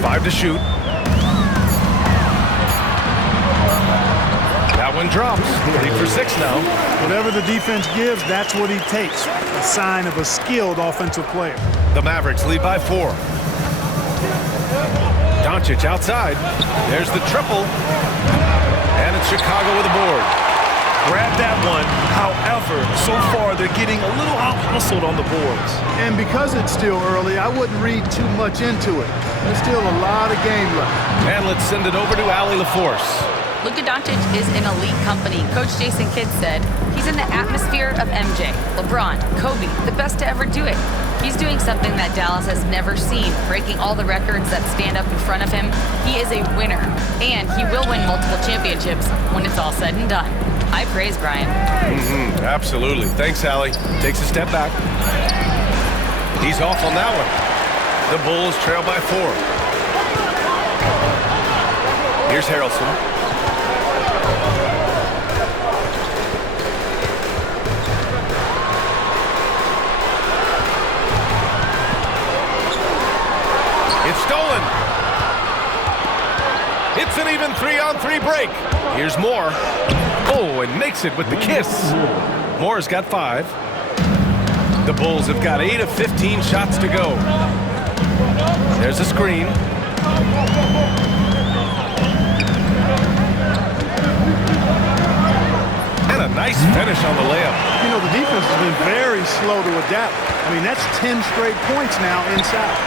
5 to shoot. That one drops. 3 for 6 now. Whatever the defense gives, that's what he takes. A sign of a skilled offensive player. The Mavericks lead by 4. Doncic outside. There's the triple. And it's Chicago with a board. Grab that one. However, so far they're getting a little out-hustled on the boards. And because it's still early, I wouldn't read too much into it. There's still a lot of game left. And let's send it over to Allie LaForce. Luka Doncic is in elite company. Coach Jason Kidd said he's in the atmosphere of MJ, LeBron, Kobe, the best to ever do it. He's doing something that Dallas has never seen, breaking all the records that stand up in front of him. He is a winner, and he will win multiple championships when it's all said and done. High praise, Brian. Absolutely. Thanks, Allie. Takes a step back. He's off on that one. The Bulls trail by 4. Here's Harrelson. It's stolen. It's an even 3-on-3 break. Here's Moore. Oh, and makes it with the kiss. Moore's got 5. The Bulls have got 8 of 15 shots to go. There's a screen. And a nice finish on the layup. You know, the defense has been very slow to adapt. I mean, that's 10 straight points now inside.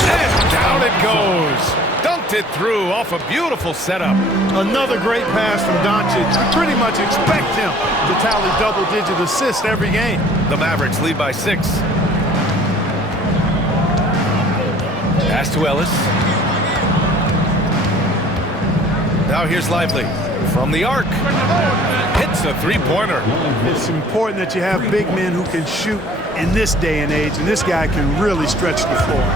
And down it goes. Dunked it through off a beautiful setup. Another great pass from Doncic. You pretty much expect him to tally double-digit assists every game. The Mavericks lead by 6. Pass to Ellis. Now here's Lively from the arc. Hits a 3-pointer. It's important that you have big men who can shoot in this day and age, and this guy can really stretch the floor.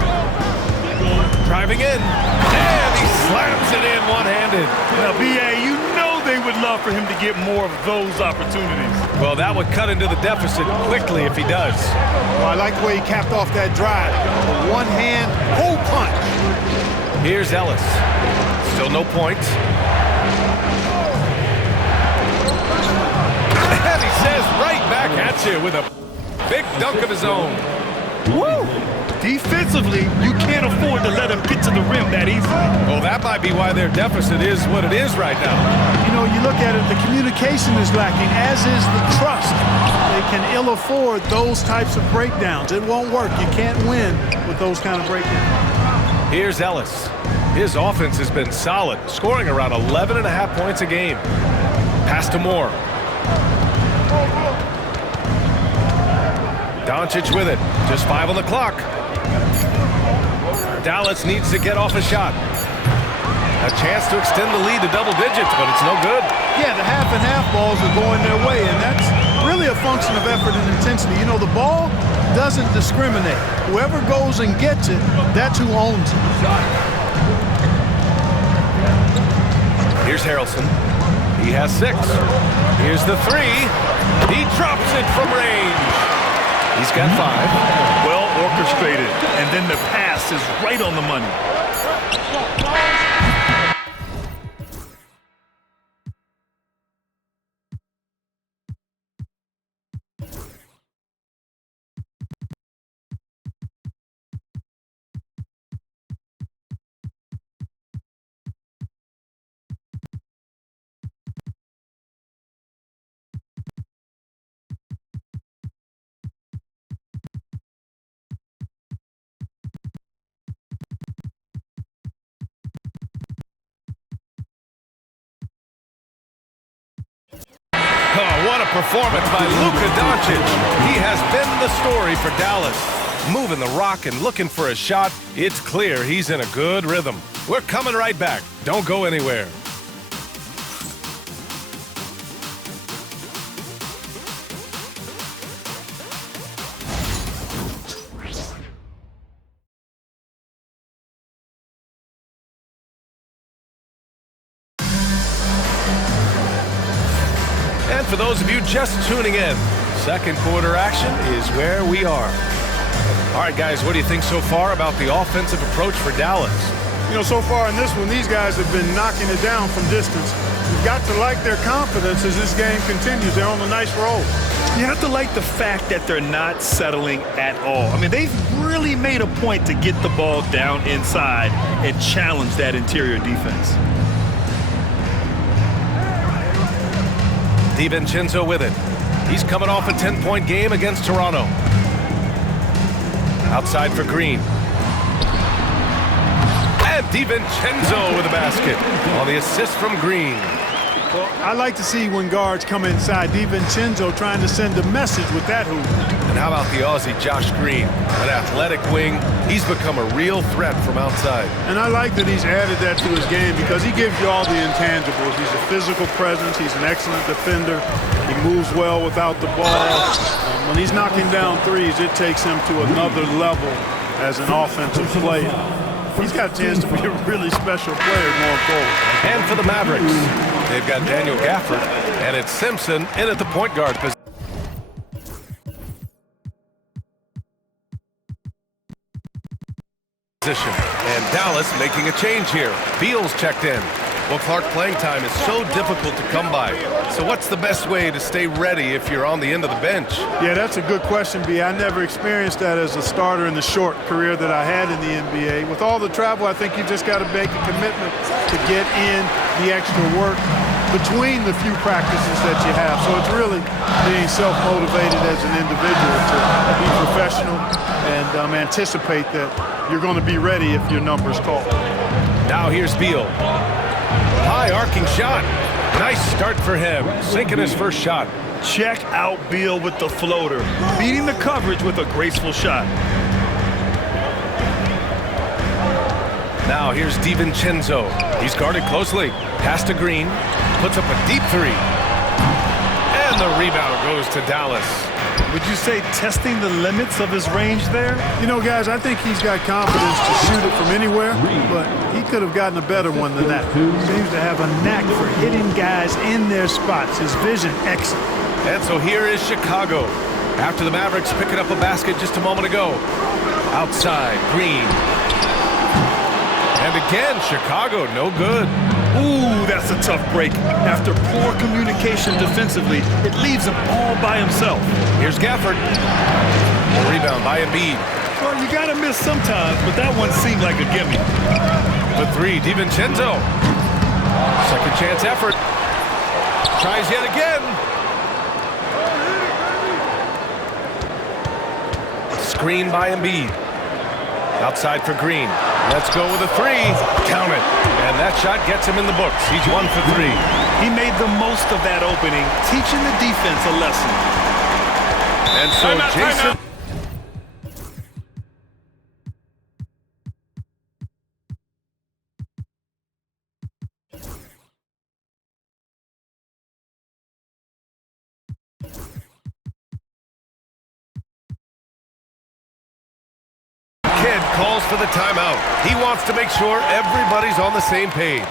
Driving in, and he slams it in one-handed. Now, B.A., you know they would love for him to get more of those opportunities. Well, that would cut into the deficit quickly if he does. Well, I like the way he capped off that drive. A one-hand hole punch. Here's Ellis. Still no points. And he says right back at you with a big dunk of his own. Woo! Defensively, you can't afford to let him get to the rim that easily. Well, that might be why their deficit is what it is right now. You know, you look at it, the communication is lacking, as is the trust. They can ill afford those types of breakdowns. It won't work. You can't win with those kind of breakdowns. Here's Ellis. His offense has been solid, scoring around 11.5 points a game. Pass to Moore. Doncic with it. Just 5 on the clock. Dallas needs to get off a shot. A chance to extend the lead to double digits, but it's no good. Yeah, the half-and-half balls are going their way, and that's really a function of effort and intensity. You know, the ball doesn't discriminate. Whoever goes and gets it, that's who owns it. Here's Harrelson. He has 6. Here's the 3. He drops it from range. He's got 5. Well orchestrated, and then the pass is right on the money. Oh, what a performance by Luka Doncic. He has been the story for Dallas. Moving the rock and looking for a shot, it's clear he's in a good rhythm. We're coming right back. Don't go anywhere. And for those of you just tuning in, second quarter action is where we are. All right, guys, what do you think so far about the offensive approach for Dallas? You know, so far in this one, these guys have been knocking it down from distance. You've got to like their confidence as this game continues. They're on a nice roll. You have to like the fact that they're not settling at all. I mean, they've really made a point to get the ball down inside and challenge that interior defense. DiVincenzo with it. He's coming off a 10-point game against Toronto. Outside for Green. And DiVincenzo with a basket on the assist from Green. Well, I like to see when guards come inside. DiVincenzo trying to send a message with that hoop. And how about the Aussie Josh Green? An athletic wing. He's become a real threat from outside. And I like that he's added that to his game because he gives you all the intangibles. He's a physical presence. He's an excellent defender. He moves well without the ball. When he's knocking down threes, it takes him to another level as an offensive player. He's got a chance to be a really special player going forward. And for the Mavericks, they've got Daniel Gafford, and it's Simpson in at the point guard position. And Dallas making a change here. Beal's checked in. Well, Clark, playing time is so difficult to come by. So what's the best way to stay ready if you're on the end of the bench? Yeah, that's a good question, B. I never experienced that as a starter in the short career that I had in the NBA. With all the travel, I think you've just got to make a commitment to get in the extra work between the few practices that you have. So it's really being self-motivated as an individual to be professional and anticipate that you're going to be ready if your number's called. Now here's Beal. High arcing shot. Nice start for him, sinking his first shot. Check out Beal with the floater, beating the coverage with a graceful shot. Now here's DiVincenzo. He's guarded closely. Pass to Green. Puts up a deep three. And the rebound goes to Dallas. Would you say testing the limits of his range there? You know, guys, I think he's got confidence to shoot it from anywhere, but he could have gotten a better one than that. Seems to have a knack for hitting guys in their spots. His vision, excellent. And so here is Chicago. After the Mavericks picking up a basket just a moment ago. Outside, Green. And again, Chicago, no good. Ooh, that's a tough break. After poor communication defensively, it leaves him all by himself. Here's Gafford. Rebound by Embiid. Well, you gotta miss sometimes, but that one seemed like a gimme. The three, DiVincenzo. Second chance effort. Tries yet again. Screen by Embiid. Outside for Green. Let's go with a three. Count it. And that shot gets him in the books. He's 1 for 3. He made the most of that opening, teaching the defense a lesson. And so Jason... calls for the timeout. He wants to make sure everybody's on the same page.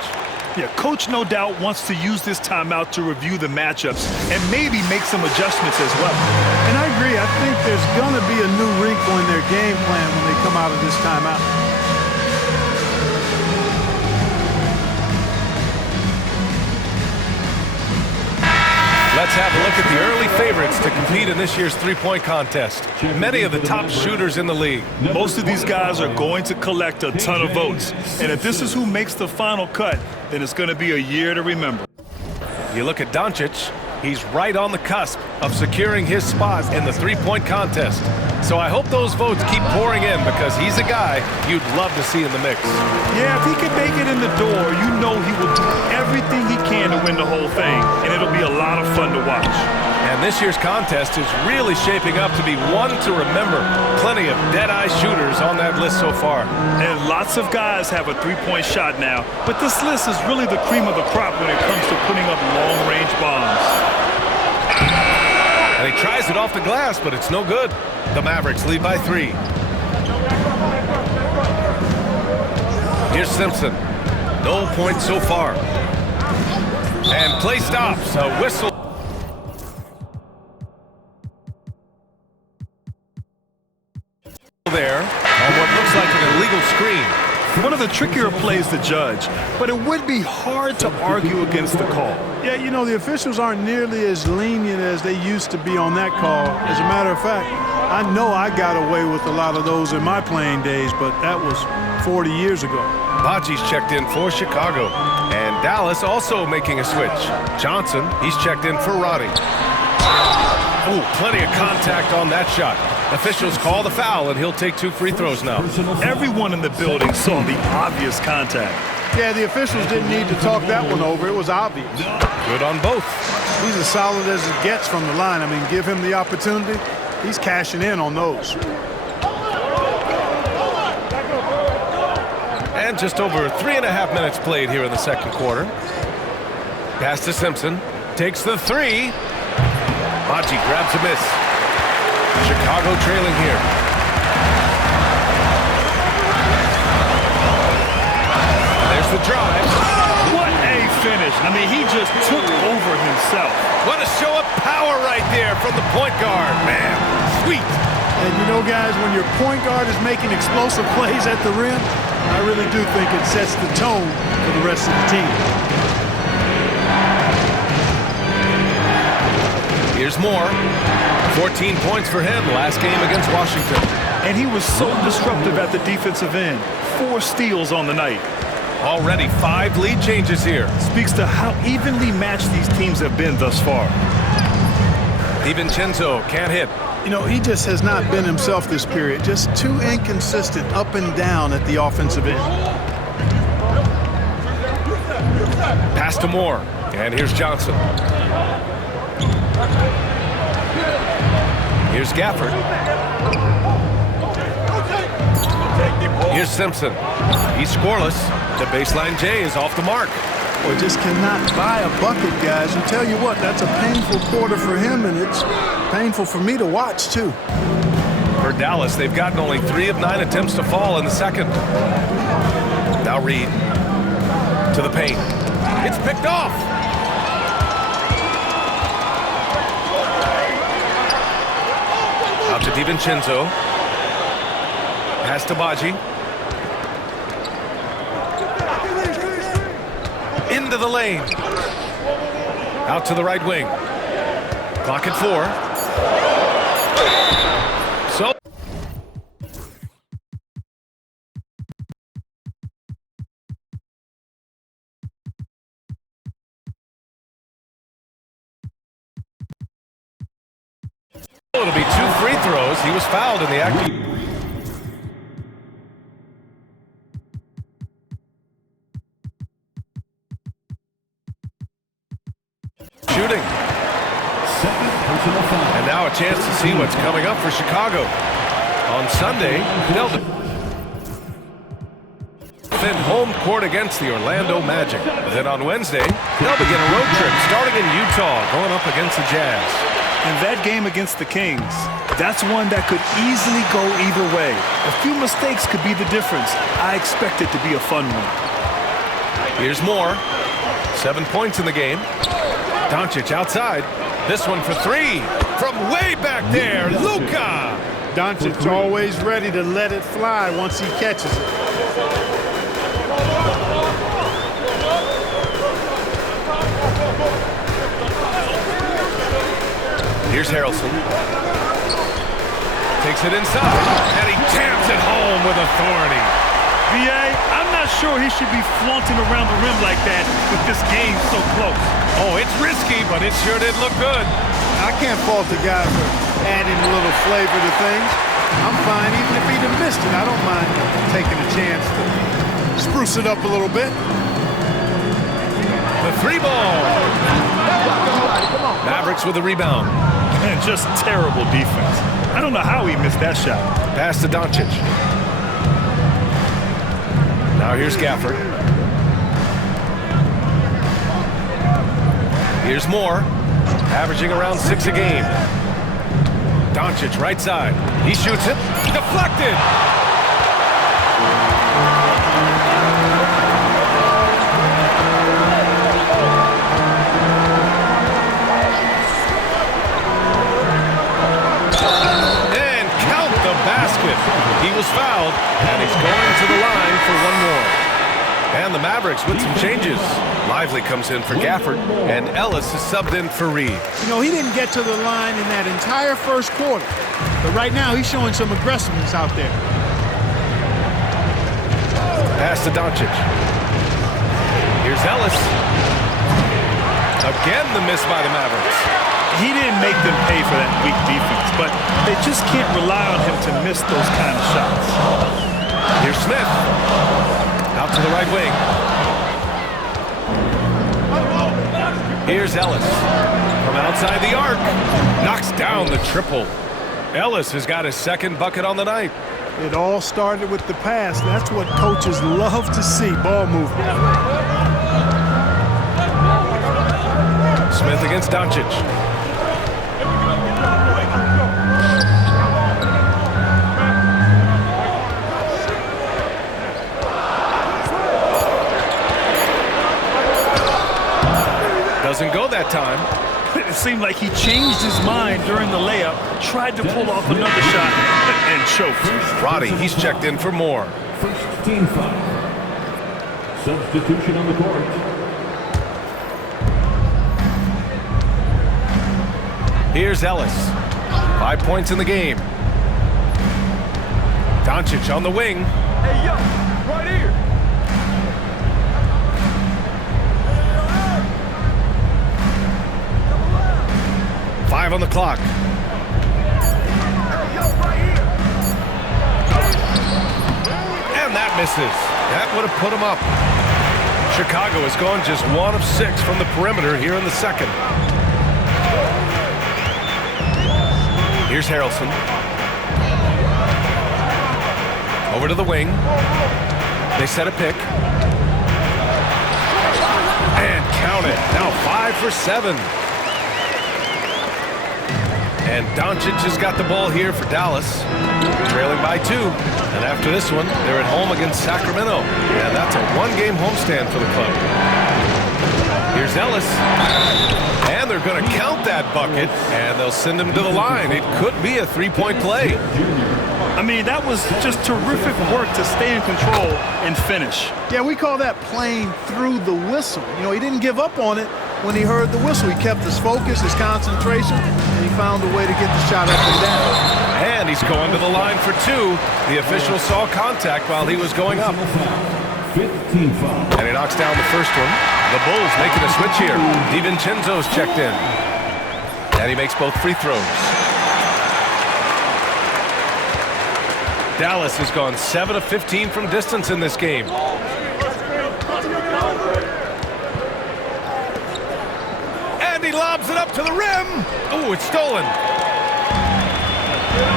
Yeah, Coach no doubt wants to use this timeout to review the matchups and maybe make some adjustments as well. And I agree. I think there's going to be a new wrinkle in their game plan when they come out of this timeout. Let's have a look at the early favorites to compete in this year's three-point contest. Many of the top shooters in the league. Most of these guys are going to collect a ton of votes. And if this is who makes the final cut, then it's going to be a year to remember. You look at Doncic, he's right on the cusp of securing his spot in the three-point contest. So I hope those votes keep pouring in because he's a guy you'd love to see in the mix. Yeah, if he can make it in the door, you know he will do everything he can to win the whole thing, and it'll be a lot of fun to watch. And this year's contest is really shaping up to be one to remember. Plenty of dead-eye shooters on that list so far. And lots of guys have a three-point shot now, but this list is really the cream of the crop when it comes to putting up long-range bombs. And he tries it off the glass, but it's no good. The Mavericks lead by 3. Here's Simpson. No points so far. And play stops. A whistle. There on what looks like an illegal screen. One of the trickier plays to judge, but it would be hard to argue against the call. Yeah, you know, the officials aren't nearly as lenient as they used to be on that call. As a matter of fact, I know I got away with a lot of those in my playing days, but that was 40 years ago. Badji's checked in for Chicago. And Dallas also making a switch. Johnson, he's checked in for Roddy. Ooh, plenty of contact on that shot. Officials call the foul, and he'll take 2 free throws now. Everyone in the building saw the obvious contact. Yeah, the officials didn't need to talk that one over. It was obvious. Good on both. He's as solid as it gets from the line. I mean, give him the opportunity. He's cashing in on those. And just over 3.5 minutes played here in the second quarter. Pass to Simpson. Takes the 3. Badji grabs a miss. Chicago trailing here. There's the drive. What a finish. I mean, he just took over himself. What a show of power right there from the point guard. Man, sweet. And you know, guys, when your point guard is making explosive plays at the rim, I really do think it sets the tone for the rest of the team. Here's Moore. 14 points for him last game against Washington. And he was so disruptive at the defensive end. 4 steals on the night. Already 5 lead changes here. Speaks to how evenly matched these teams have been thus far. DiVincenzo can't hit. You know, he just has not been himself this period. Just too inconsistent up and down at the offensive end. Pass to Moore. And here's Johnson. Here's Gafford. Here's Simpson. He's scoreless. The baseline J is off the mark. Boy, just cannot buy a bucket, guys. And tell you what, that's a painful quarter for him, and it's painful for me to watch, too. For Dallas, they've gotten only 3 of 9 attempts to fall in the second. Now Reed to the paint. It's picked off. Out to DiVincenzo. Pass to Badji. Into the lane. Out to the right wing. Clock at 4. So it'll be 2 free throws. He was fouled in the act. Shooting. And now a chance to see what's coming up for Chicago. On Sunday, they'll defend home court against the Orlando Magic. Then on Wednesday, they'll begin a road trip starting in Utah, going up against the Jazz. And that game against the Kings, that's one that could easily go either way. A few mistakes could be the difference. I expect it to be a fun one. Here's Moore. 7 points in the game. Doncic outside. This one for 3 from way back there. Luka. Doncic's always ready to let it fly once he catches it. Here's Harrelson. Takes it inside, and he jams it home with authority. B.A., I'm not sure he should be flaunting around the rim like that with this game so close. Oh, it's risky, but it sure did look good. I can't fault the guy for adding a little flavor to things. I'm fine even if he'd have missed it. I don't mind taking a chance to spruce it up a little bit. The 3 ball. Mavericks with the rebound. And just terrible defense. I don't know how he missed that shot. Pass to Doncic. Now here's Gafford. Here's Moore, averaging around 6 a game. Doncic right side. He shoots it. Deflected. basket. He was fouled, and he's going to the line for one more. And the Mavericks with some changes. Lively comes in for Gafford, and Ellis is subbed in for Reed. You know, he didn't get to the line in that entire first quarter. But right now, he's showing some aggressiveness out there. Pass to Doncic. Here's Ellis. Again, the miss by the Mavericks. He didn't make them pay for that weak defense, but they just can't rely on him to miss those kind of shots. Here's Smith. Out to the right wing. Here's Ellis. From outside the arc. Knocks down the triple. Ellis has got his second bucket on the night. It all started with the pass. That's what coaches love to see, ball movement. Smith against Doncic. Doesn't go that time. It seemed like he changed his mind during the layup, tried to pull off another shot, and choked. Roddy, he's checked in for more. First team foul. Substitution on the court. Here's Ellis. 5 points in the game. Doncic on the wing. Hey, yo, right here. 5 on the clock. And that misses. That would have put him up. Chicago has gone just 1 of 6 from the perimeter here in the second. Here's Harrelson. Over to the wing. They set a pick. And count it. Now 5 for 7. And Doncic has got the ball here for Dallas, trailing by 2. And after this one, they're at home against Sacramento. And that's a one-game homestand for the club. Here's Ellis. And they're going to count that bucket, and they'll send him to the line. It could be a three-point play. I mean, that was just terrific work to stay in control and finish. Yeah, we call that playing through the whistle. You know, he didn't give up on it when he heard the whistle. He kept his focus, his concentration, and he found a way to get the shot up and down. And he's going to the line for 2. The official saw contact while he was going up. 15 foul. And he knocks down the first one. The Bulls making a switch here. DiVincenzo's checked in. And he makes both free throws. Dallas has gone 7 of 15 from distance in this game. And he lobs it up to the rim. Oh, it's stolen.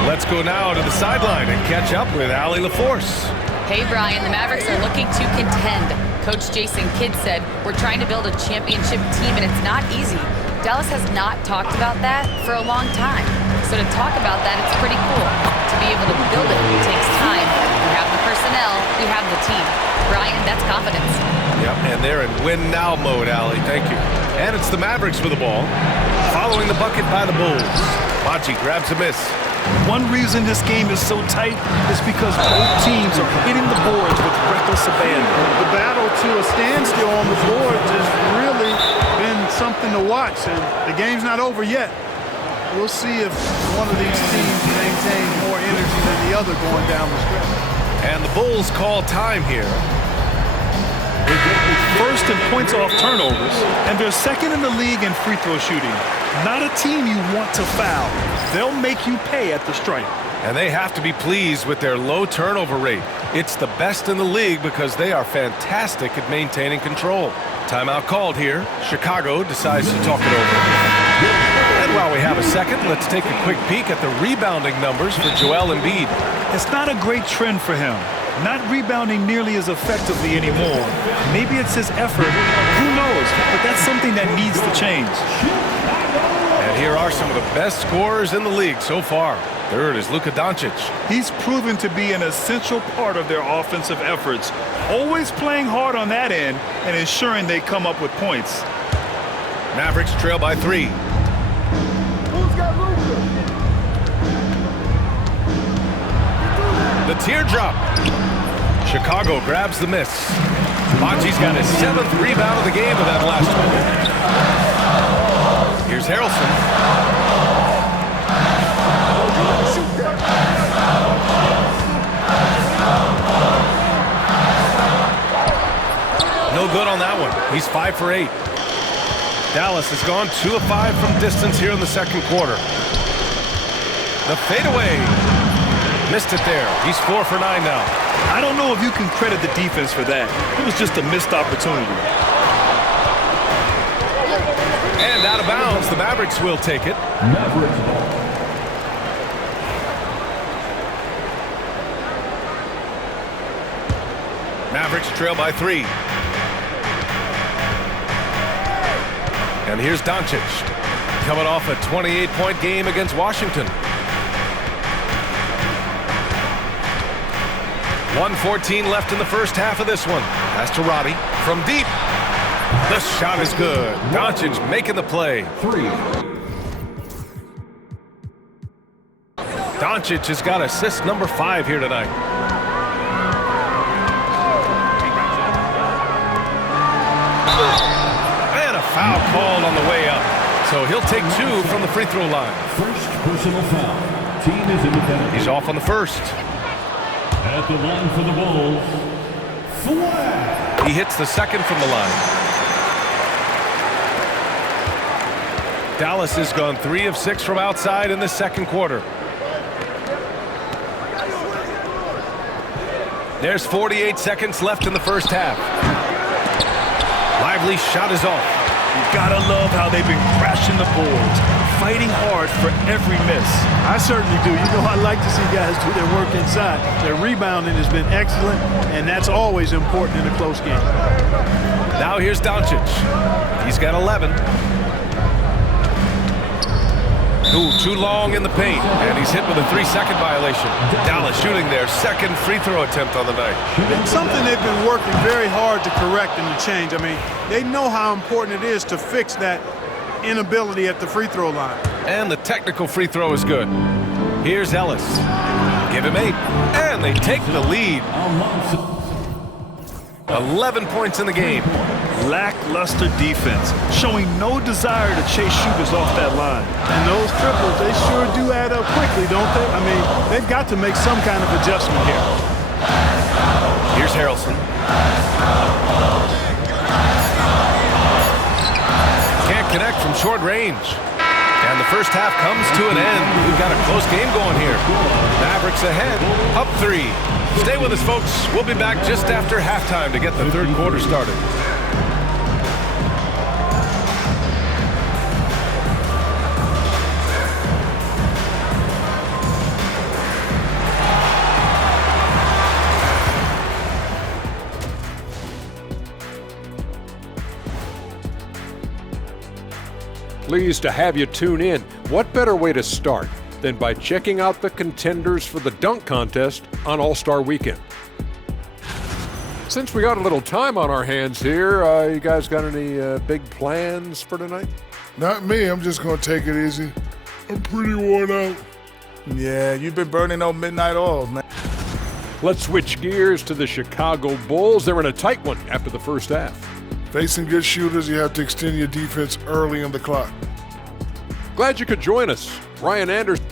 Let's go now to the sideline and catch up with Allie LaForce. Hey, Brian, the Mavericks are looking to contend. Coach Jason Kidd said, we're trying to build a championship team, and it's not easy. Dallas has not talked about that for a long time. So to talk about that, it's pretty cool. To be able to build it takes time. We have the personnel, we have the team. Brian, that's confidence. Yep, and they're in win-now mode, Allie. Thank you. And it's the Mavericks with the ball. Following the bucket by the Bulls. Monty grabs a miss. One reason this game is so tight is because both teams are hitting the boards with reckless abandon. The battle to a standstill on the boards has really been something to watch. And the game's not over yet. We'll see if one of these teams maintains more energy than the other going down the stretch. And the Bulls call time here. First in points off turnovers, and they're second in the league in free throw shooting. Not a team you want to foul. They'll make you pay at the stripe. And they have to be pleased with their low turnover rate. It's the best in the league because they are fantastic at maintaining control. Timeout called here. Chicago decides to talk it over. And while we have a second, let's take a quick peek at the rebounding numbers for Joel Embiid. It's not a great trend for him. Not rebounding nearly as effectively anymore. Maybe it's his effort. Who knows? But that's something that needs to change. And here are some of the best scorers in the league so far. Third is Luka Doncic. He's proven to be an essential part of their offensive efforts, always playing hard on that end and ensuring they come up with points. Mavericks trail by 3. Who's got Luka? teardrop. Chicago grabs the miss. Monty's got his 7th rebound of the game with that last one. Here's Harrelson. No good on that one. He's 5 for 8. Dallas has gone 2 of 5 from distance here in the second quarter. The fadeaway. Missed it there. He's 4 for 9 now. I don't know if you can credit the defense for that. It was just a missed opportunity. And out of bounds, the Mavericks will take it. Mavericks ball. Mavericks trail by 3. And here's Doncic, coming off a 28-point game against Washington. 1:14 left in the first half of this one. Pass to Roddy from deep. The shot is good. Doncic making the play. 3. Doncic has got assist number 5 here tonight. And a foul called on the way up. So he'll take 2 from the free throw line. First personal foul. Team is in the penalty. He's off on the first. At the line for the Bulls. Flag. He hits the second from the line. Dallas has gone 3 of 6 from outside in the second quarter. There's 48 seconds left in the first half. Lively shot is off. You gotta love how they've been crashing the boards, fighting hard for every miss. I certainly do. You know, I like to see guys do their work inside. Their rebounding has been excellent, and that's always important in a close game. Now here's Doncic. He's got 11. Ooh, too long in the paint, and he's hit with a 3-second violation. Dallas shooting their second free throw attempt on the night. It's something they've been working very hard to correct and to change. I mean, they know how important it is to fix that inability at the free throw line. And the technical free throw is good. Here's Ellis. Give him 8, and they take the lead. 11 points in the game. Lackluster defense, showing no desire to chase shooters off that line. And those triples, they sure do add up quickly, don't they? I mean, they've got to make some kind of adjustment here. Here's Harrelson. Can't connect from short range. And the first half comes to an end. We've got a close game going here. Mavericks ahead, up 3. Stay with us, folks. We'll be back just after halftime to get the third quarter started. Pleased to have you tune in. What better way to start than by checking out the contenders for the dunk contest on All-Star Weekend? Since we got a little time on our hands here, you guys got any big plans for tonight? Not me. I'm just going to take it easy. I'm pretty worn out. Yeah, you've been burning those midnight oils, man. Let's switch gears to the Chicago Bulls. They're in a tight one after the first half. Facing good shooters, you have to extend your defense early in the clock. Glad you could join us. Ryan Anderson.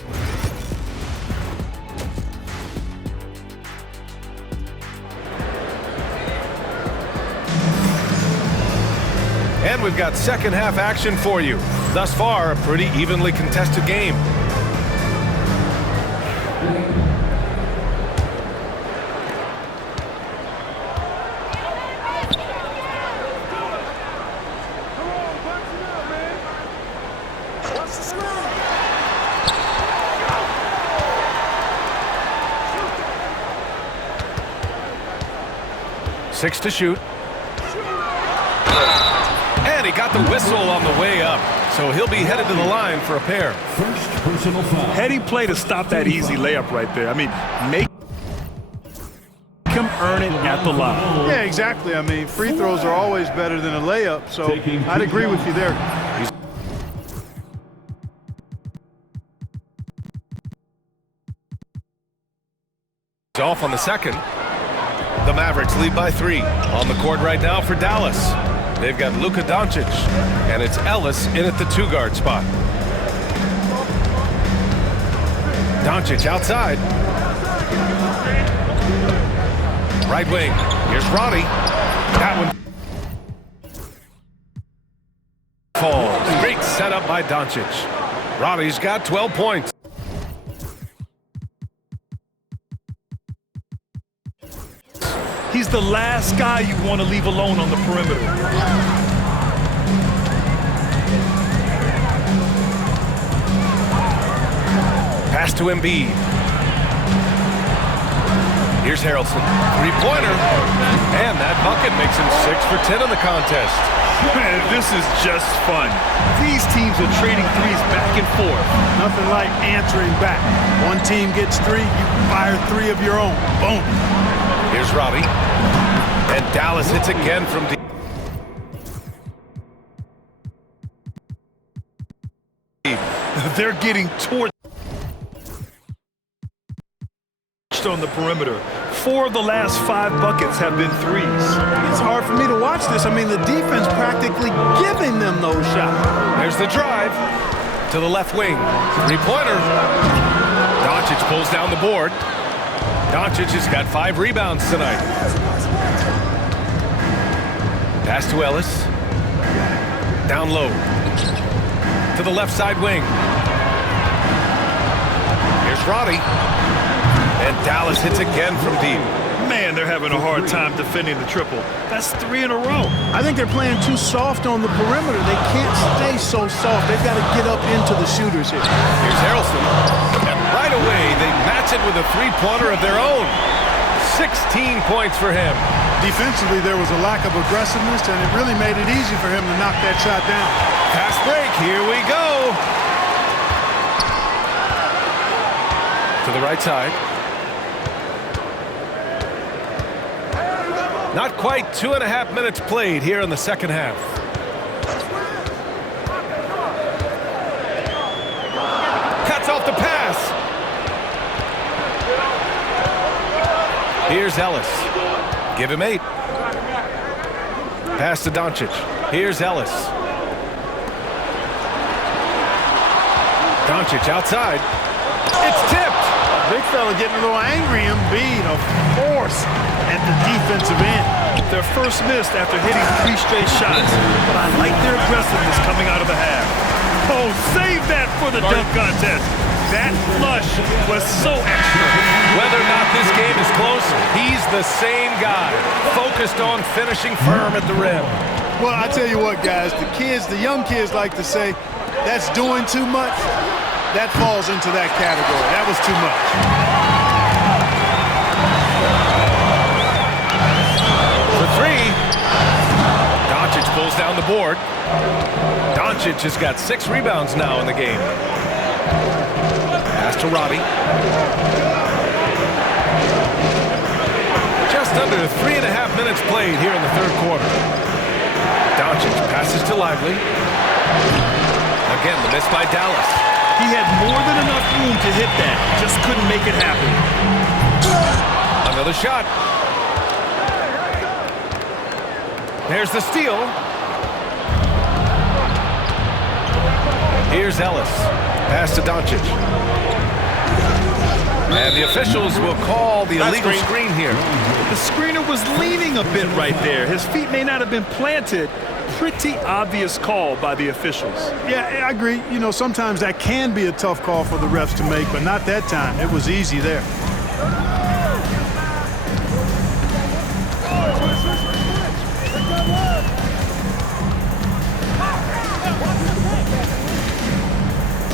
And we've got second half action for you. Thus far, a pretty evenly contested game. What's the score? 6 to shoot. And he got the whistle on the way up. So he'll be headed to the line for a pair. First personal foul. Heady play to stop that easy layup right there. I mean, make him earn it at the line. Yeah, exactly. I mean, free throws are always better than a layup, so I'd agree with you there. Off on the second. The Mavericks lead by 3. On the court right now for Dallas. They've got Luka Doncic, and it's Ellis in at the 2-guard spot. Doncic outside. Right wing. Here's Roddy. That one falls. Great setup by Doncic. Roddy's got 12 points. He's the last guy you want to leave alone on the perimeter. Pass to Embiid. Here's Harrelson. 3-pointer. And that bucket makes him 6 for 10 in the contest. Man, this is just fun. These teams are trading threes back and forth. Nothing like answering back. One team gets 3, you fire 3 of your own. Boom. Here's Roddy. And Dallas hits again from deep. They're getting torched on the perimeter. 4 of the last 5 buckets have been threes. It's hard for me to watch this. I mean, the defense practically giving them those shots. There's the drive to the left wing. 3-pointer. Doncic pulls down the board. Doncic has got 5 rebounds tonight. Pass to Ellis. Down low. To the left side wing. Here's Roddy. And Dallas hits again from deep. Man, they're having a hard time defending the triple. That's 3 in a row. I think they're playing too soft on the perimeter. They can't stay so soft. They've got to get up into the shooters here. Here's Harrelson. And right away, they match it with a 3-pointer of their own. 16 points for him. Defensively, there was a lack of aggressiveness, and it really made it easy for him to knock that shot down. Fast break. Here we go. To the right side. Not quite 2.5 minutes played here in the second half. Cuts off the pass. Here's Ellis. Give him 8. Pass to Doncic. Here's Ellis. Doncic outside. It's tipped. Big fella getting a little angry. Embiid, a force at the defensive end. Their first miss after hitting 3 straight shots, but I like their aggressiveness coming out of the half. Oh, save that for the dunk contest. That flush was so extra. Whether or not this game is close, he's the same guy, focused on finishing firm at the rim. Well, I tell you what, guys, the young kids like to say, that's doing too much. That falls into that category. That was too much. For 3. Doncic pulls down the board. Doncic has got 6 rebounds now in the game. Pass to Roddy. Just under 3.5 minutes played here in the third quarter. Doncic passes to Lively. Again, the miss by Dallas. He had more than enough room to hit that. Just couldn't make it happen. Another shot. There's the steal. Here's Ellis. Pass to Doncic. And the officials will call the illegal screen here. The screener was leaning a bit right there. His feet may not have been planted. Pretty obvious call by the officials. Yeah, I agree. You know, sometimes that can be a tough call for the refs to make, but not that time. It was easy there.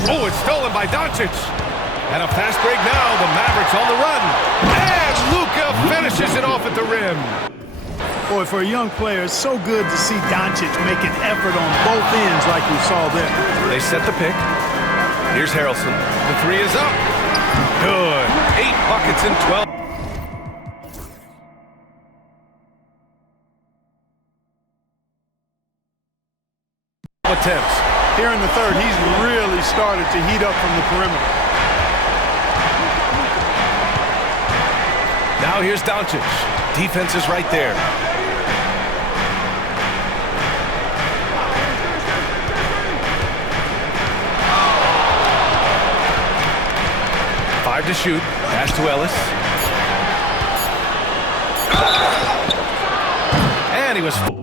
Oh, it's stolen by Doncic. And a fast break now. The Mavericks on the run. And Luka finishes it off at the rim. Boy, for a young player, it's so good to see Doncic make an effort on both ends like we saw there. They set the pick. Here's Harrelson. The 3 is up. Good. 8 buckets in 12 attempts. Here in the third, he's really started to heat up from the perimeter. Now here's Doncic. Defense is right there. Five to shoot. Pass to Ellis. And he was fouled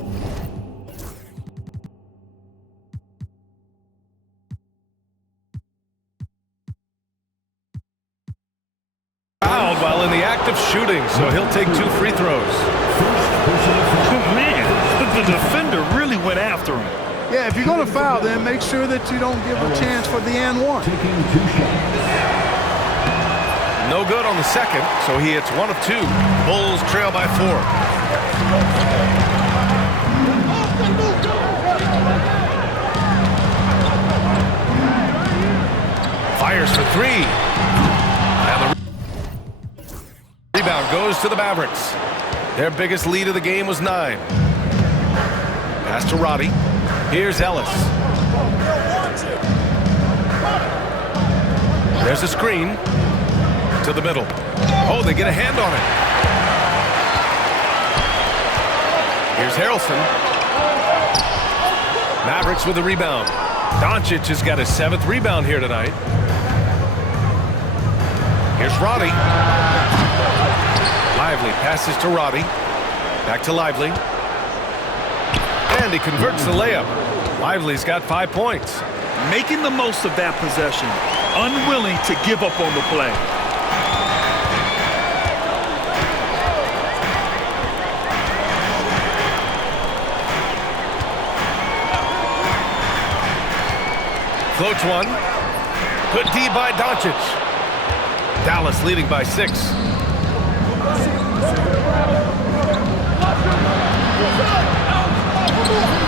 while in the act of shooting, so he'll take 2 free throws. Man, the defender really went after him. Yeah, if you're going to foul, then make sure that you don't give a chance for the and one. Taking 2 shots. No good on the second, so he hits 1 of 2. Bulls trail by 4. Fires for 3. And the rebound goes to the Mavericks. Their biggest lead of the game was 9. Pass to Roddy. Here's Ellis. There's a screen. To the middle. Oh, they get a hand on it. Here's Harrelson. Mavericks with the rebound. Doncic has got his 7th rebound here tonight. Here's Roddy. Lively passes to Roddy. Back to Lively. And he converts the layup. Lively's got 5 points. Making the most of that possession. Unwilling to give up on the play. Floats one. Good D by Doncic. Dallas leading by 6.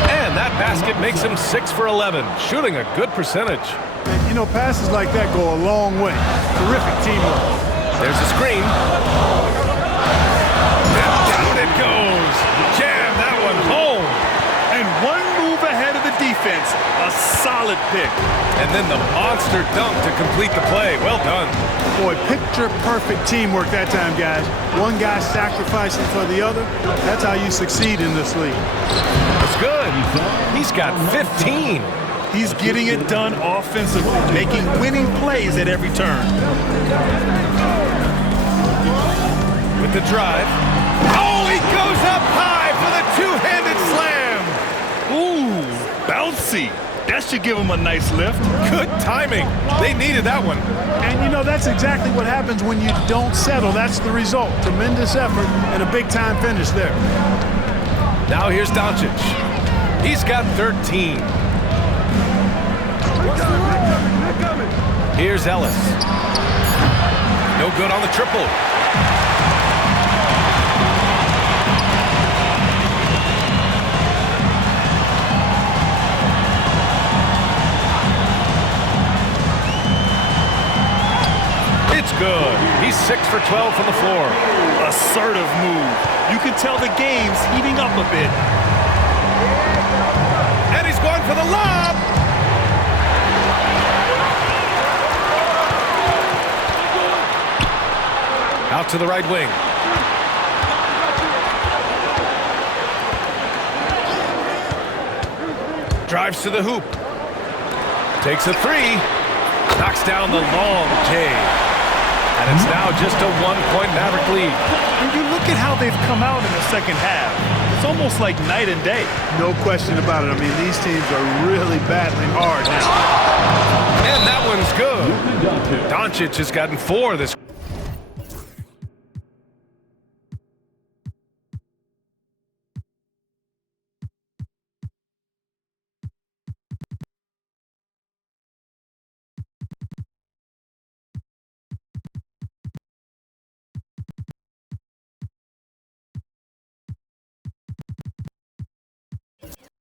And that basket makes him 6 for 11, shooting a good percentage. You know, passes like that go a long way. Terrific teamwork. There's a screen. And down it goes. Jam that one home. And 1 move ahead of the defense. A solid pick. And then the monster dunk to complete the play. Well done. Boy, picture-perfect teamwork that time, guys. One guy sacrificing for the other. That's how you succeed in this league. That's good. He's got 15. He's getting it done offensively, making winning plays at every turn. With the drive. Oh, he goes up high for the 2-handed slam. Ooh, bouncy. That should give him a nice lift. Good timing. They needed that one. And, you know, that's exactly what happens when you don't settle. That's the result. Tremendous effort and a big-time finish there. Now here's Doncic. He's got 13. Here's Ellis. No good on the triple. It's good. He's 6 for 12 from the floor. Assertive move. You can tell the game's heating up a bit. And he's going for the lob. Out to the right wing. Drives to the hoop. Takes a 3. Knocks down the long J. And it's now just a 1-point Maverick lead. When you look at how they've come out in the second half, it's almost like night and day. No question about it. I mean, these teams are really battling hard now. And that one's good. Doncic has gotten 4 this.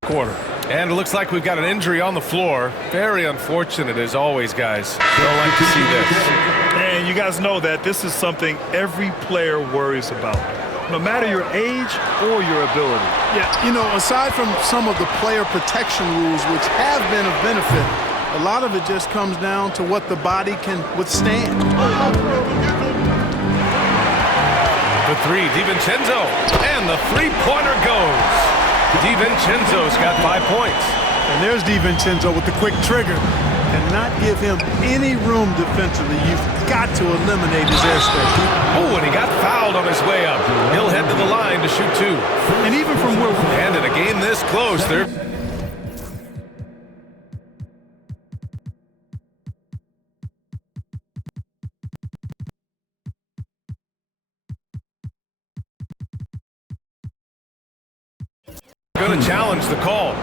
Quarter. And it looks like we've got an injury on the floor. Very unfortunate as always, guys. Don't like to see this. And you guys know that this is something every player worries about, no matter your age or your ability. Yeah, you know, aside from some of the player protection rules, which have been of benefit, a lot of it just comes down to what the body can withstand. The three, DiVincenzo, and the three-pointer goes. DiVincenzo's got 5 points. And there's DiVincenzo with the quick trigger. Cannot give him any room defensively. You've got to eliminate his airspace. Oh, and he got fouled on his way up. He'll head to the line to shoot 2. And even from where... And in a game this close, they're... going to challenge the call.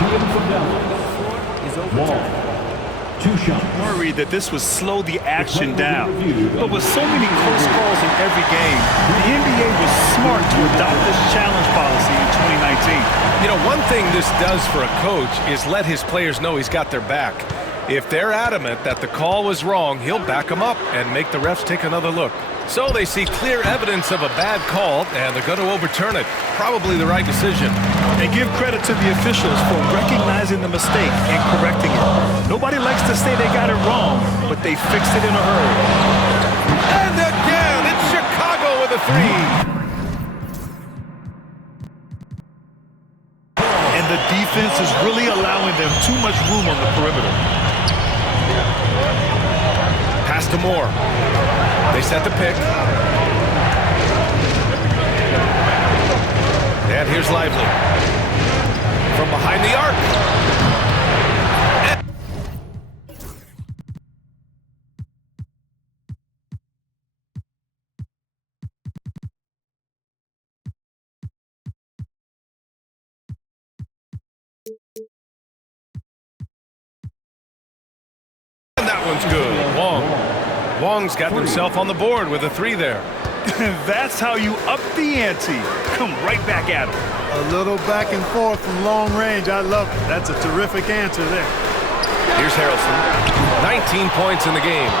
Shooting from Dallas is overturned. 2 shots. Worried that this would slow the action down. But with so many close calls in every game, the NBA was smart to adopt this challenge policy in 2019. You know, one thing this does for a coach is let his players know he's got their back. If they're adamant that the call was wrong, he'll back them up and make the refs take another look. So they see clear evidence of a bad call, and they're going to overturn it. Probably the right decision. And give credit to the officials for recognizing the mistake and correcting it. Nobody likes to say they got it wrong, but they fixed it in a hurry. And again, it's Chicago with a 3. And the defense is really allowing them too much room on the perimeter. Pass to Moore. They set the pick. And here's Lively. From behind the arc. And that one's good. Wong's got himself on the board with a 3 there. That's how you up the ante. Come right back at him. A little back and forth from long range. I love it. That's a terrific answer there. Here's Harrelson. 19 points in the game.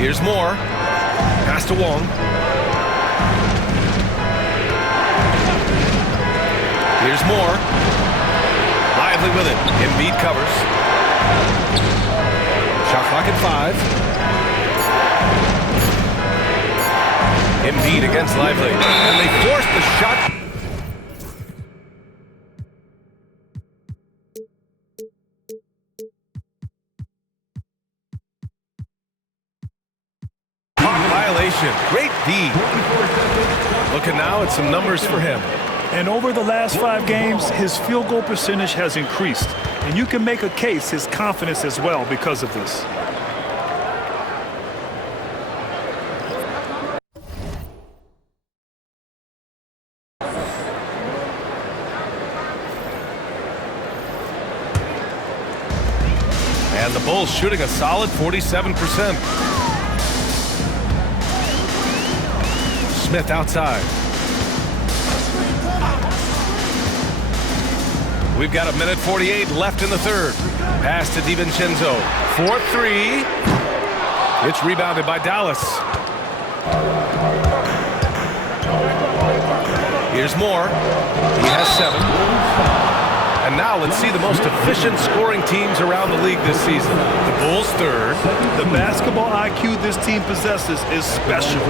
Here's Moore. Pass to Wong. Here's Moore. Lively with it. Embiid covers. Shot clock at 5. Embiid against Lively. And they force the shot. Violation. Great D. Looking now at some numbers for him. And over the last 5 games, his field goal percentage has increased. And you can make a case his confidence as well because of this. And the Bulls shooting a solid 47%. Smith outside. We've got 1:48 left in the third. Pass to DiVincenzo. 4-3. It's rebounded by Dallas. Here's Moore. He has 7. And now let's see the most efficient scoring teams around the league this season. The Bulls third. The basketball IQ this team possesses is special.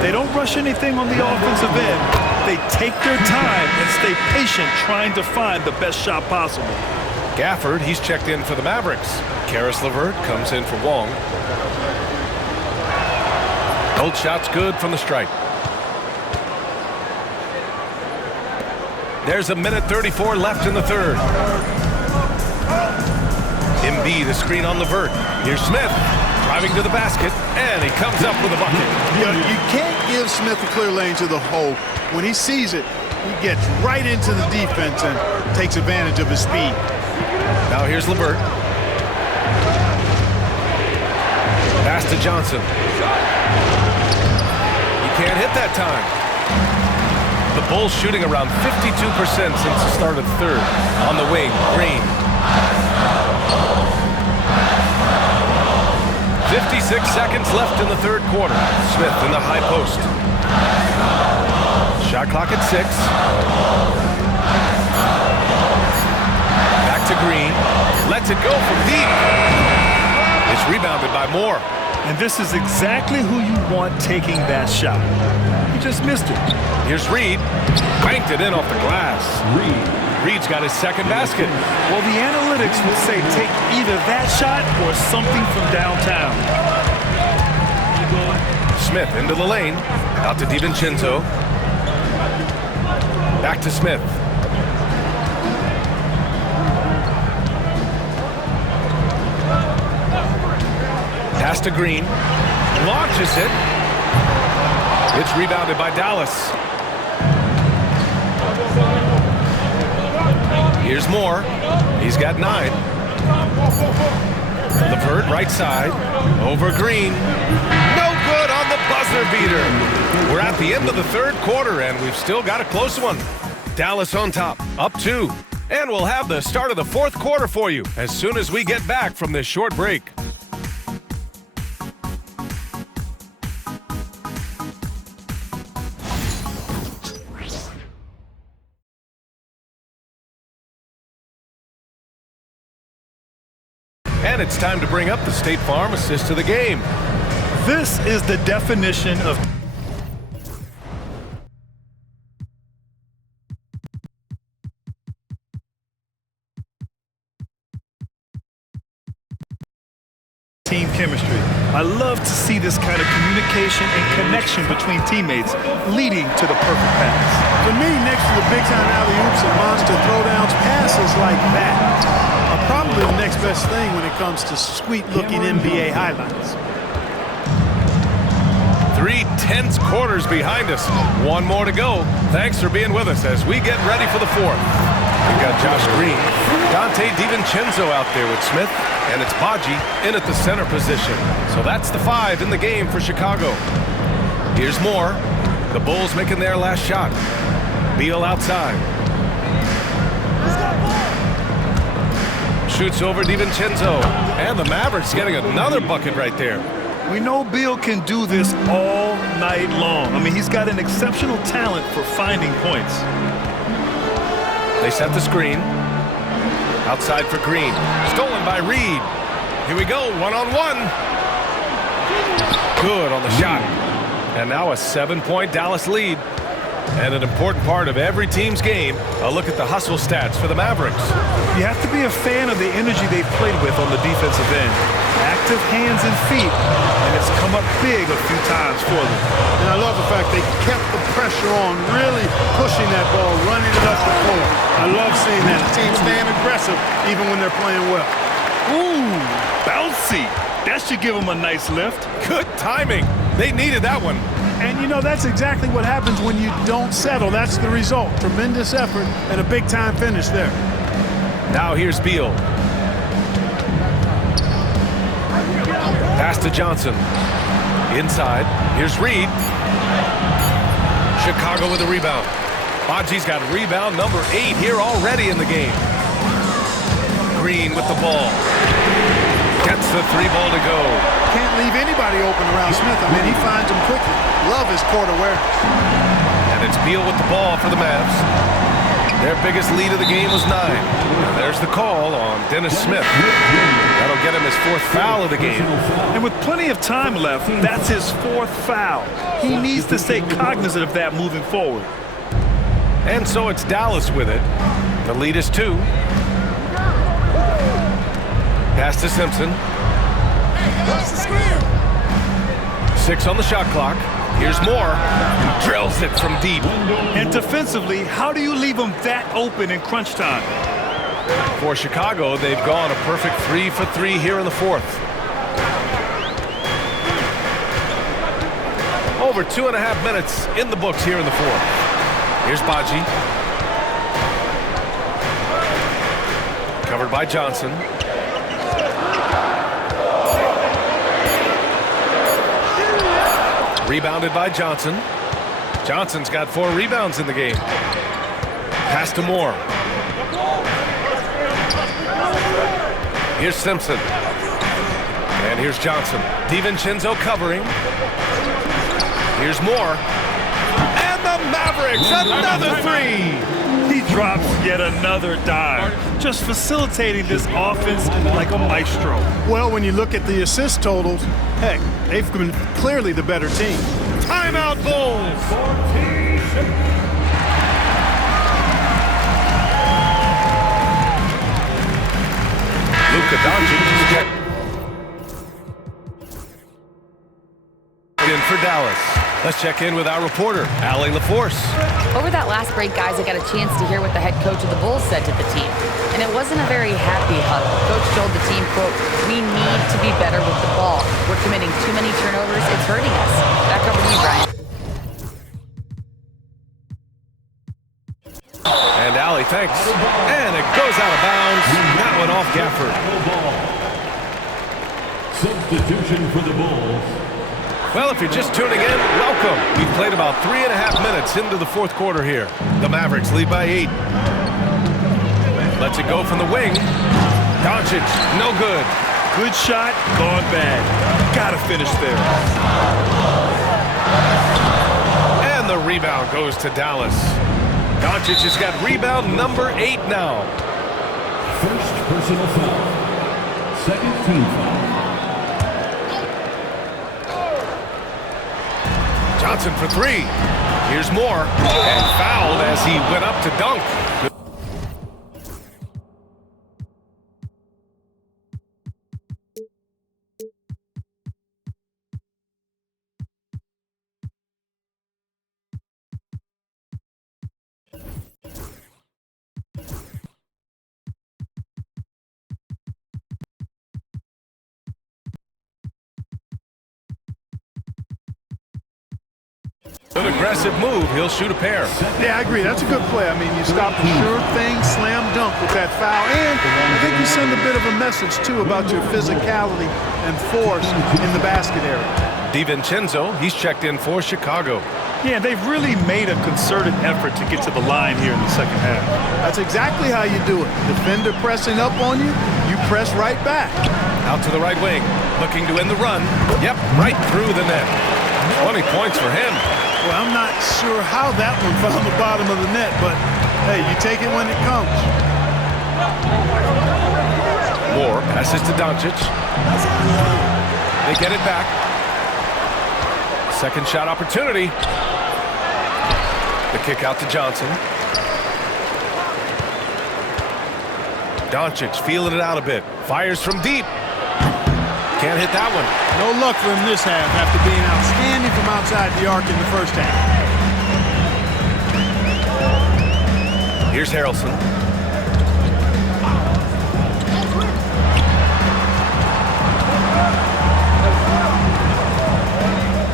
They don't rush anything on the offensive end. They take their time and stay patient trying to find the best shot possible. Gafford, he's checked in for the Mavericks. Caris LeVert comes in for Wong. Both shots good from the stripe. There's 1:34 left in the third. Embiid, the screen on LeVert. Here's Smith, driving to the basket, and he comes up with a bucket. You can't give Smith a clear lane to the hole. When he sees it, he gets right into the defense and takes advantage of his speed. Now here's LeVert. Pass to Johnson. He can't hit that time. The Bulls shooting around 52% since the start of the third. On the wing, Green. 56 seconds left in the third quarter. Smith in the high post. Shot clock at 6. Back to Green. Lets it go from deep. It's rebounded by Moore. And this is exactly who you want taking that shot. He just missed it. Here's Reed. Banked it in off the glass. Reed's got his second basket. Well, the analytics would say take either that shot or something from downtown. Smith into the lane. Out to DiVincenzo. Back to Smith. Pass to Green. Launches it. It's rebounded by Dallas. Here's Moore. He's got 9. LeVert right side. Over Green. No good on the buzzer beater. We're at the end of the third quarter, and we've still got a close one. Dallas on top, up 2. And we'll have the start of the fourth quarter for you as soon as we get back from this short break. And it's time to bring up the State Farm assist of the game. This is the definition of team chemistry. I love to see this kind of communication and connection between teammates leading to the perfect pass. For me, next to the big-time alley-oops and monster throwdowns, passes like that are probably the next best thing when it comes to sweet-looking NBA highlights. 3 tense quarters behind us. One more to go. Thanks for being with us as we get ready for the fourth. We've got Josh Green, Dante DiVincenzo out there with Smith, and it's Badji in at the center position. So that's the 5 in the game for Chicago. Here's Moore. The Bulls making their last shot. Beal outside. Shoots over DiVincenzo. And the Mavericks getting another bucket right there. We know Beal can do this all night long. I mean, he's got an exceptional talent for finding points. They set the screen. Outside for Green. Stolen by Reed. Here we go, one-on-one. Good on the shot. And now a 7-point Dallas lead. And an important part of every team's game, a look at the hustle stats for the Mavericks. You have to be a fan of the energy they've played with on the defensive end. Active hands and feet, and it's come up big a few times for them. And I love the fact they kept the pressure on, really pushing that ball, running it up the floor. I love seeing that team staying aggressive even when they're playing well. Ooh, bouncy. That should give them a nice lift. Good timing. They needed that one. And, you know, that's exactly what happens when you don't settle. That's the result. Tremendous effort and a big-time finish there. Now here's Beal. Pass to Johnson. Inside. Here's Reed. Chicago with a rebound. Badji's got rebound number 8 here already in the game. Green with the ball. Gets the 3 ball to go. Can't leave anybody open around Smith. I mean, he finds them quickly. Love his court awareness. And it's Beal with the ball for the Mavs. Their biggest lead of the game was 9. And there's the call on Dennis Smith. That'll get him his 4th foul of the game. And with plenty of time left, that's his 4th foul. He needs to stay cognizant of that moving forward. And so it's Dallas with it. The lead is 2. Pass to Simpson. 6 on the shot clock. Here's Moore. Drills it from deep. And defensively, how do you leave them that open in crunch time? For Chicago, they've gone a perfect 3 for 3 here in the 4th. Over 2.5 minutes in the books here in the 4th. Here's Badji. Covered by Johnson. Rebounded by Johnson. Johnson's got 4 rebounds in the game. Pass to Moore. Here's Simpson. And here's Johnson. DiVincenzo covering. Here's Moore. And the Mavericks, another 3. He drops yet another dime, just facilitating this offense like a maestro. Well, when you look at the assist totals, heck, they've been clearly the better team. Timeout, Bulls. Luka Doncic in for Dallas. Let's check in with our reporter, Allie LaForce. Over that last break, guys, I got a chance to hear what the head coach of the Bulls said to the team. And it wasn't a very happy huddle. Coach told the team, quote, "We need to be better with the ball. We're committing too many turnovers. It's hurting us." Back over to you, Brian. And Allie, thanks. And it goes out of bounds. That one off Gafford. Substitution for the Bulls. Well, if you're just tuning in, welcome. We've played about 3.5 minutes into the fourth quarter here. The Mavericks lead by 8. Lets it go from the wing. Doncic, no good. Good shot, gone bad. Gotta finish there. And the rebound goes to Dallas. Doncic has got rebound number 8 now. First personal foul. Second team foul. Johnson for 3. Here's more. And fouled as he went up to dunk. An aggressive move. He'll shoot a pair. Yeah, I agree. That's a good play. I mean, you stop a sure thing, slam dunk with that foul. And I think you send a bit of a message, too, about your physicality and force in the basket area. DiVincenzo, he's checked in for Chicago. Yeah, they've really made a concerted effort to get to the line here in the second half. That's exactly how you do it. Defender pressing up on you, you press right back. Out to the right wing. Looking to end the run. Yep, right through the net. 20 points for him. Well, I'm not sure how that one found the bottom of the net, but, hey, you take it when it comes. Moore passes to Doncic. They get it back. Second shot opportunity. The kick out to Johnson. Doncic feeling it out a bit. Fires from deep. Can't hit that one. No luck for him this half after being outstanding from outside the arc in the first half. Here's Harrelson.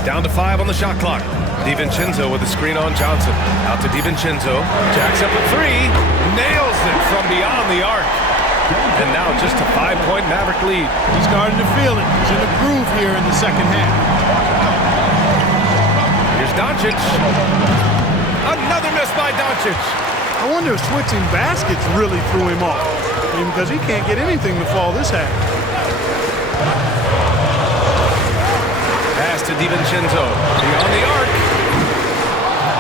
Down to 5 on the shot clock. DiVincenzo with a screen on Johnson. Out to DiVincenzo. Jacks up a 3. Nails it from beyond the arc. And now just a 5-point Maverick lead. He's starting to feel it. He's in a groove here in the second half. Here's Doncic. Another miss by Doncic. I wonder if switching baskets really threw him off. Because he can't get anything to fall this half. Pass to DiVincenzo. Beyond the arc.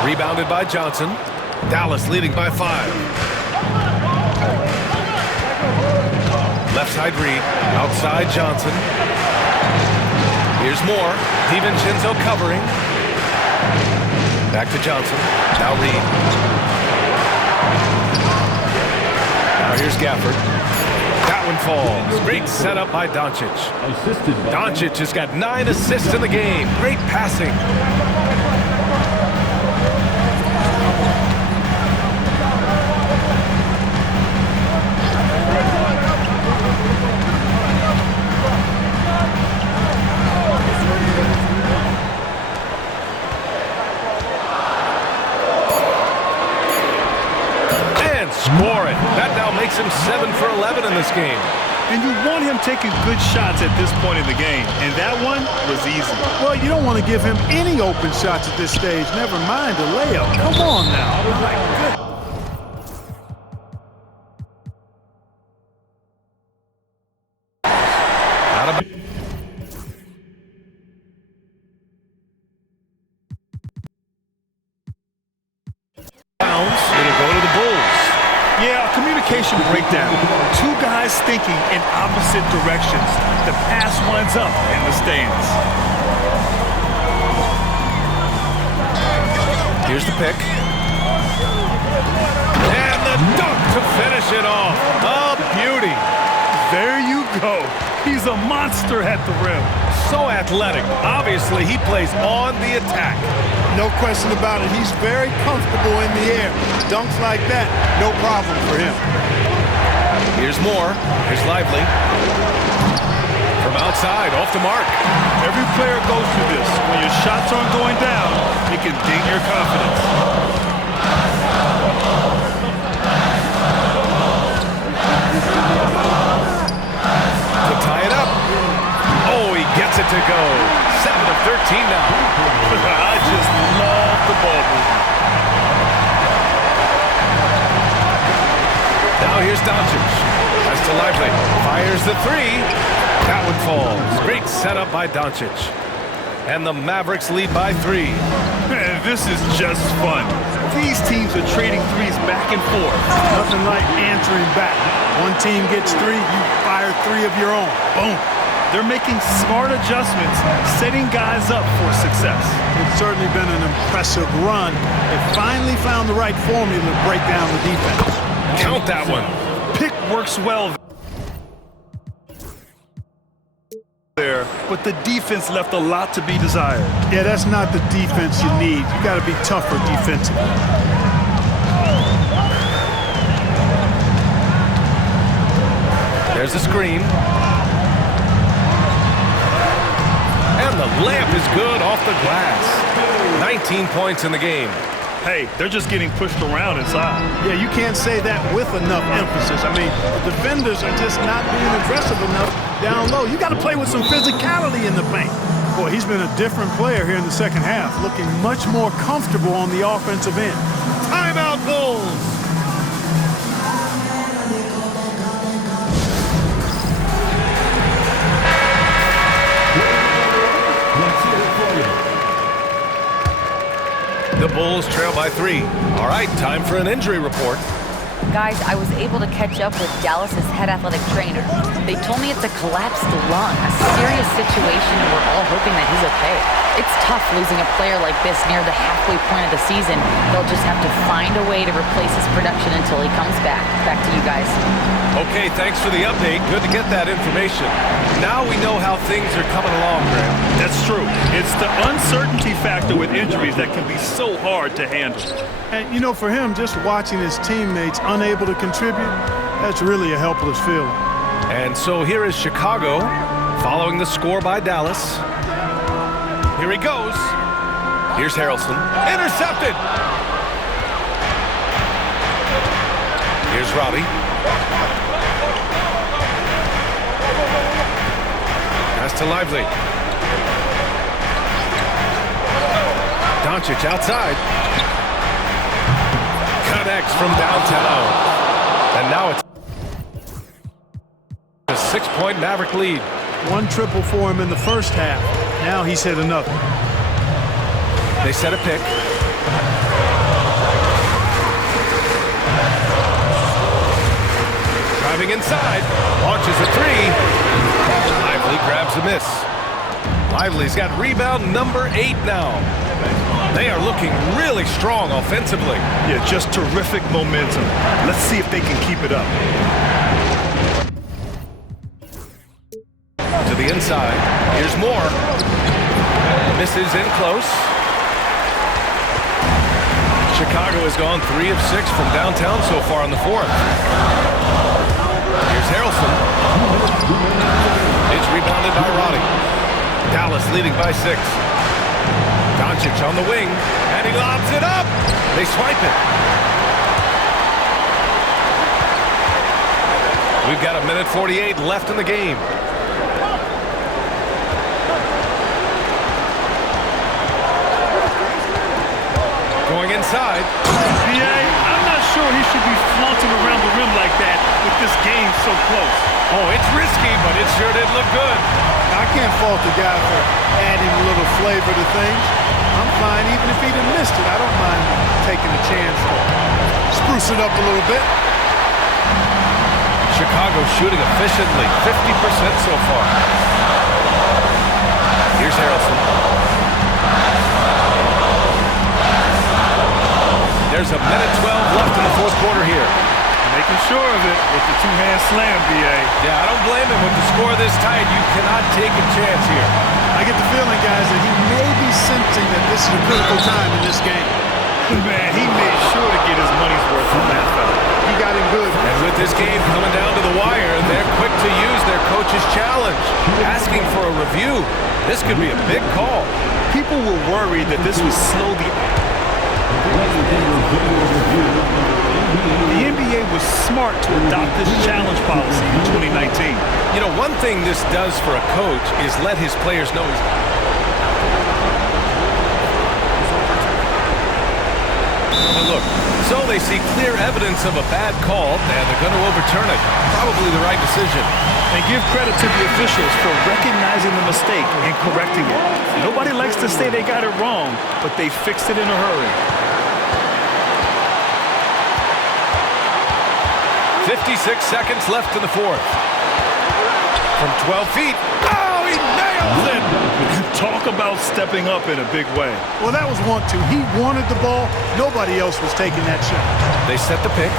Rebounded by Johnson. Dallas leading by 5. Left side Reed, outside Johnson. Here's Moore. DiVincenzo covering. Back to Johnson. Now Reed. Now here's Gafford. That one falls. Great setup by Doncic. Doncic has got 9 assists in the game. Great passing. Score it. That now makes him 7 for 11 in this game. And you want him taking good shots at this point in the game. And that one was easy. Well, you don't want to give him any open shots at this stage. Never mind a layup. Come on now. Bounce. It'll go to the Bulls. communication breakdown. Two guys thinking in opposite directions. The pass winds up in the stands. Here's the pick. And the dunk to finish it off. A beauty. There you go. He's a monster at the rim. So athletic. Obviously, he plays on the attack. No question about it. He's very comfortable in the air. Dunks like that, no problem for him. Here's Moore. Here's Lively. From outside, off the mark. Every player goes through this. When your shots aren't going down, it can ding your confidence. To tie it up. Oh, he gets it to go. 7 of 13 now. I just love the ball movement. Now here's Doncic. Pass to Lively. Fires the three. That one falls. Great setup by Doncic. And the Mavericks lead by 3. Man, this is just fun. These teams are trading threes back and forth. Nothing like answering back. One team gets 3, you fire 3 of your own. Boom. They're making smart adjustments, setting guys up for success. It's certainly been an impressive run. They finally found the right formula to break down the defense. Count that one. Pick works well there, but the defense left a lot to be desired. Yeah, that's not the defense you need. You got to be tougher defensively. There's the screen. And the layup is good off the glass. 19 points in the game. Hey, they're just getting pushed around inside. Yeah, you can't say that with enough emphasis. I mean, the defenders are just not being aggressive enough down low. You got to play with some physicality in the paint. Boy, he's been a different player here in the second half, looking much more comfortable on the offensive end. Timeout Bulls. The Bulls trail by 3. All right, time for an injury report. Guys, I was able to catch up with Dallas's head athletic trainer. They told me it's a collapsed lung, a serious situation, and we're all hoping that he's okay. It's tough losing a player like this near the halfway point of the season. They'll just have to find a way to replace his production until he comes back. Back to you guys. Okay, thanks for the update. Good to get that information. Now we know how things are coming along, Graham. That's true. It's the uncertainty factor with injuries that can be so hard to handle. And, you know, for him, just watching his teammates unable to contribute, that's really a helpless feeling. And so here is Chicago following the score by Dallas. Here he goes. Here's Harrelson. Intercepted. Here's Robbie. Pass to Lively. Doncic outside. Connects from downtown. And now it's a 6-point Maverick lead. 1 triple for him in the first half. Now he's hit another. They set a pick. Driving inside. Launches a 3. Lively grabs a miss. Lively's got rebound number 8 now. They are looking really strong offensively. Yeah, just terrific momentum. Let's see if they can keep it up. To the inside. Here's Moore. Misses in close. Chicago has gone 3 of 6 from downtown so far in the 4th. Here's Harrelson. It's rebounded by Roddy. Dallas leading by 6. Doncic on the wing, and he lobs it up. They swipe it. We've got 1:48 left in the game. Going inside. I'm not sure he should be flaunting around the rim like that with this game so close. Oh, it's risky, but it sure did look good. I can't fault the guy for adding a little flavor to things. I'm fine even if he'd have missed it. I don't mind taking a chance to spruce it up a little bit. Chicago shooting efficiently, 50% so far. Here's Harrelson. There's a minute 12 left in the fourth quarter here. Making sure of it with the two-hand slam, B.A. Yeah, I don't blame him. With the score this tight, you cannot take a chance here. I get the feeling, guys, that he may be sensing that this is a critical time in this game. Man, he made sure to get his money's worth from that foul. He got him good. And with this game coming down to the wire, they're quick to use their coach's challenge, asking for a review. This could be a big call. People were worried that this would slow the NBA was smart to adopt this challenge policy in 2019. You know, one thing this does for a coach is let his players know he's... But look, so they see clear evidence of a bad call, and they're going to overturn it. Probably the right decision. And give credit to the officials for recognizing the mistake and correcting it. Nobody likes to say they got it wrong, but they fixed it in a hurry. 56 seconds left in the fourth. From 12 feet. Oh, he nails it! Talk about stepping up in a big way. Well, that was 1-2. He wanted the ball. Nobody else was taking that shot. They set the pick.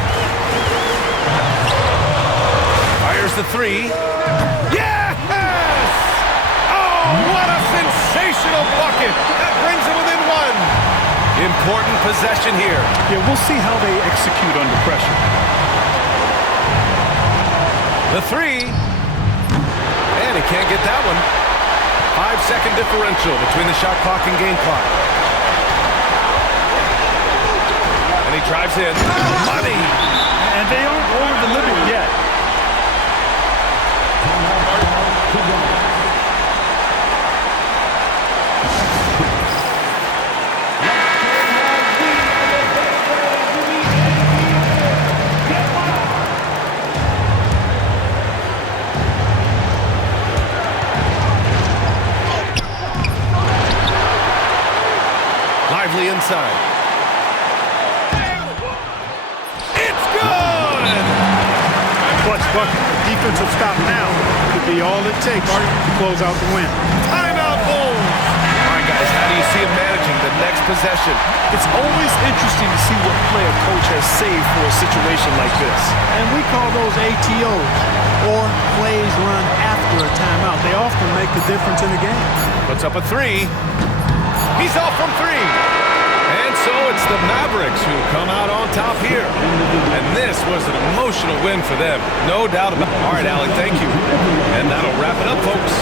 Fires the three. Yes! Oh, what a sensational bucket! That brings him within one. Important possession here. Yeah, we'll see how they execute under pressure. The three. And he can't get that one. 5-second differential between the shot clock and game clock. And he drives in. Money! And they aren't over the limit yet. Lively inside. It's good! Clutch bucket. Defensive stop now could be all it takes to close out the win. Timeout, Bulls! All right, guys, how do you see him managing the next possession? It's always interesting to see what play a coach has saved for a situation like this. And we call those ATOs, or plays run after a timeout. They often make the difference in the game. Puts up a three. He's off from three. And so it's the Mavericks who come out on top here. And this was an emotional win for them. No doubt about it. All right, Alec, thank you. And that'll wrap it up, folks.